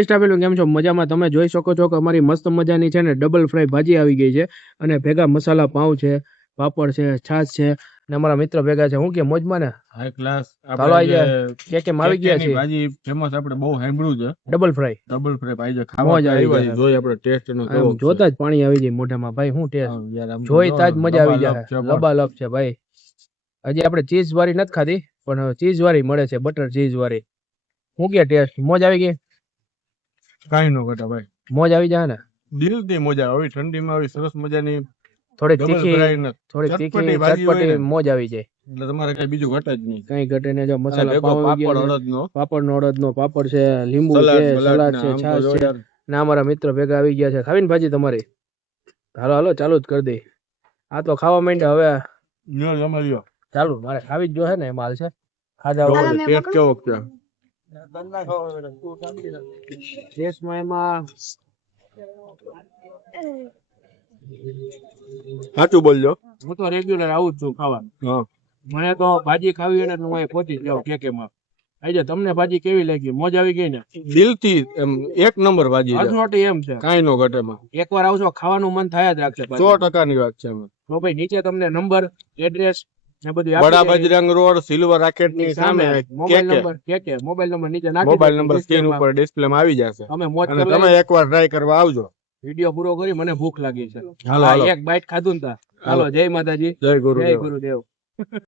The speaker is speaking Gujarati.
હેલો સ્ટાફેલો કેમ છો મજામાં? તમે જોઈ શકો છો કે અમારી મસ્ત મજાની છે ને ડબલ ફ્રાય ભાજી આવી ગઈ છે અને ભેગા મસાલા પાઉં છે, પાપડ છે, છાશ છે અને અમારા મિત્ર ભેગા છે. હું કે મોજમાં ને હાઈ ક્લાસ ચાલો આવી આપણે જાય કે આવી ગયા છે ભાજી ફેમસ આપણે બહુ સાંભળ્યું છે. ડબલ ફ્રાય ડબલ ફ્રાય ભાઈ છે ખાવા મોજ આવી આવ્યા જાય. છે. જોઈ આપણે ટેસ્ટ એનો કેવો આમ જોતા જ પાણી આવી જાય મોઢામાં ભાઈ. શું ટેસ્ટ યાર આમ જોઈતા જ મજા આવી જાય. છે લબાલબ છે ભાઈ. હજી આપણે ચીઝ વાળી નથી ખાધી પણ ચીઝ વાળી મળે છે, બટર ચીઝ વાળી. હું કે ટેસ્ટ મોજ આવી ગઈ? કાઈ નો ઘટા ભાઈ, મોજ આવી જાય ને દિલથી મજા આવી. ઠંડીમાં આવી સરસ મજાની થોડીક ડબલ તીખી, ફ્રાય ને થોડીક ચટપટી તીખી ભાજી હોય ચટપટી ને મોજ આવી જાય. એટલે તમારે કઈ બીજું ઘટે જ નહીં. કઈ ઘટે ને જો અને મસાલા ભેગો પાવ આવી પાપડ ગયા છે. અડદનો પાપડ નો અડદનો પાપડ છે, લીંબુ છે, સલાડ બલાડ સલાડ ને છે, આમ તો છાશ જો છે યાર ના અમારા મિત્ર ભેગા આવી ગયા છે. ખાવીને ભાજી તમારી? હાલો હાલો ચાલુ જ કરી દઈ. આ તો ખાવા માંડ્યા હવે. લ્યો જમા લ્યો. ચાલુ મારે ખાવી જ જો હે ને એમ હાલ છે. ખાધા જો વગર ટેસ્ટ કેવો છે? ટેસ્ટમાં એમાં સાચું બોલજો. હું તો રેગ્યુલર આવું જ છું ખાવા. હા મને તો ભાજી ખાવી હોય ને તો હું અહીં પહોંચી જ જાઉં કેકેમાં. આજે તમને ભાજી કેવી લાગી? મોજ આવી ગઈ ને? દિલથી એમ એક નંબર ભાજી છે. હસનોટી એમ છે. કાઈ નો ઘટે માં. એકવાર આવશો ખાવાનું મન થાય જ રાખશે પાછું. 100% ની વાત છે એમાં. તો ભાઈ નીચે તમને નંબર, એડ્રેસ ને બધું બડા આપી દઈએ. બજરંગ રોડ સિલ્વર રાકેટ ની સામે મોબાઈલ કેકે નંબર મોબાઈલ નંબર નીચે નાખી મોબાઈલ દઈએ. નંબર સ્ક્રીન ઉપર ડિસ્પ્લે માં આવી જશે. તમે મોજ અને કરી તમે લેજો. એકવાર ટ્રાય કરવા આવજો. વિડિયો પૂરો કરી, મને ભૂખ લાગી છે. હાલો આ હાલો એક બાઈટ ખાધું ને તા. હાલો જય માતાજી, જય જય ગુરુદેવ. ગુરુદેવ.